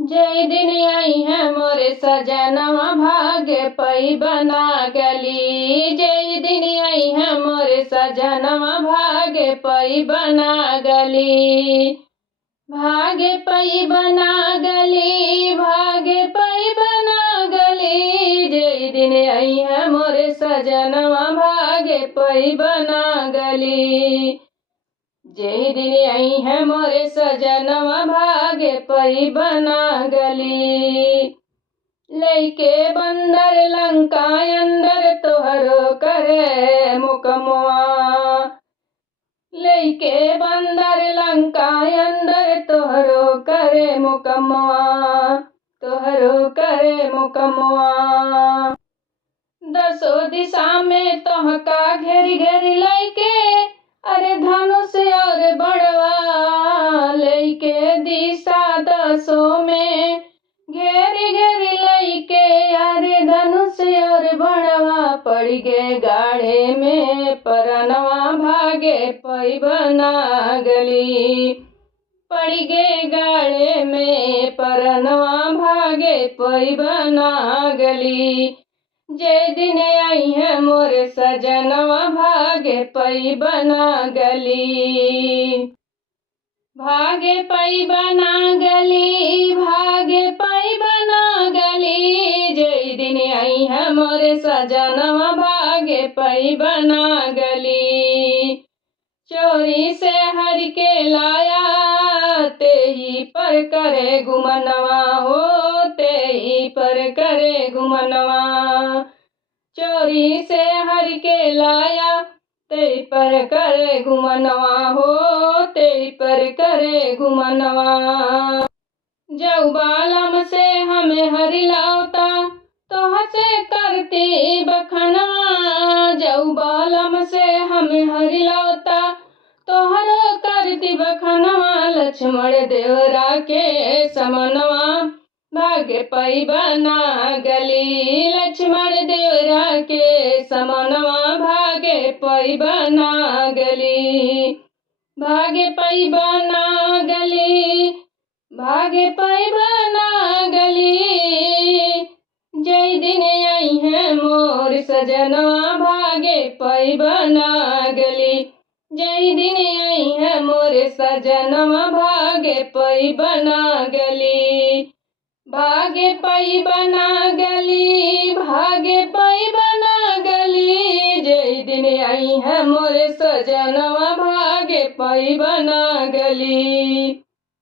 जय दिन आई है मोरे सजनवा भागे पई बना गली। जय दिन आई है मोरे सजनवा भागे पई बना गली। भागे पई बना गली, भागे पई बना गली। जय दिन आई है मोरे सजनवा भागे पई बना गली। जय दिन आई है मोरे सजनवा भागे पई बना गली। लइके बंदर लंका अंदर तोहरो करे मुकमवा। लइके बंदर लंका अंदर तोहरो करे मुकमवा, तोहरो करे मुकमवा। दसो दिशा में तोहका घेरी घेरी लइके, अरे धनुष और बड़वा। लइके दिशा दसों में घेरी घेरी लइके, अरे धनुष और बड़वा। पड़ गे गाढ़े में परनवा भागे पई बना गली। पड़ गे गाढ़े में परनवा भागे पई बना गली। जय दिन आई है मोरे सजनवा भागे पई बना गली। भागे पई बना गली, भागे पई बना गली। जय दिन आई है मोरे सजनवा भागे पई बना गली। चोरी से हर के लाया ते ही पर करे गुमनवा हो, ते ही पर करे गुमनवा। चोरी से हर के लाया ते पर करे गुमनवा हो, ते पर करे गुमनवा। जऊ बालम से हमें हरि लावता तो हसे करती बखनवा। जऊ बालम से हमें हरि लावता तो हरो करती बखनवा। लक्ष्मण देवरा के समनवा भागे पई बना गली। लक्ष्मण देवरा के समनवा भागे पई बना गली। भागे पई बना गली, भागे पई बना गली। जय दिन आई है मोर सजनवा भागे पई बना गली। जय दिन आई है मोरे सजनवा भागे पई बना गली। भागे पई बना गली, भागे पई बना गली। जय दिन आई है मोरे सजनवा भागे पई बना गली।